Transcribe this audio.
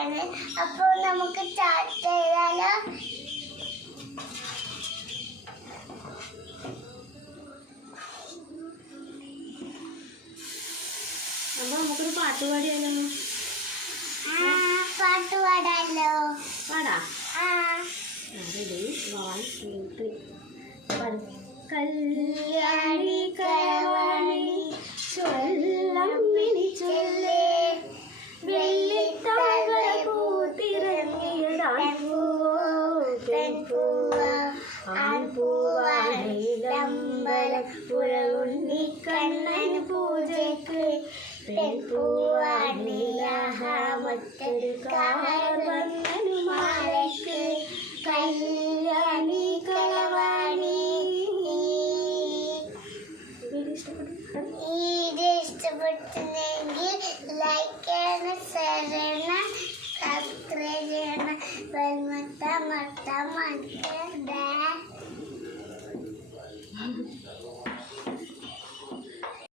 ആണ്. അപ്പോൾ നമുക്ക് സ്റ്റാർട്ട് ചെയ്താലോ? നമുക്കൊരു പാട്ട് പാടിയാലോ? പാട്ട് പാടാലോ? പാടാ. കല്യാണി കളവാണി ചൊല്ലം വിളിച്ചൊല്ലേ വെള്ളിത്താമര പൂത്തിറങ്ങിയതാൻ ആൺപൂവാണിലമ്പലം പുഴഉണ്ണിക്കണ്ണൻ പൂജയ്ക്ക് പെൺപൂവാണിയാമത്തൊരു കാർവന്നനുമാലയ്ക്ക് കല്യാണി കളവാണി. വീഡിയോ ഇഷ്ടപ്പെട്ടുണ്ടെങ്കിൽ ലൈക്ക് ചെയ്യണം, ഷെയർ ചെയ്യണം, സബ്സ്ക്രൈബ് ചെയ്യണം, ബെൽ ബട്ടൺ അമർത്താൻ മറക്കരുത്.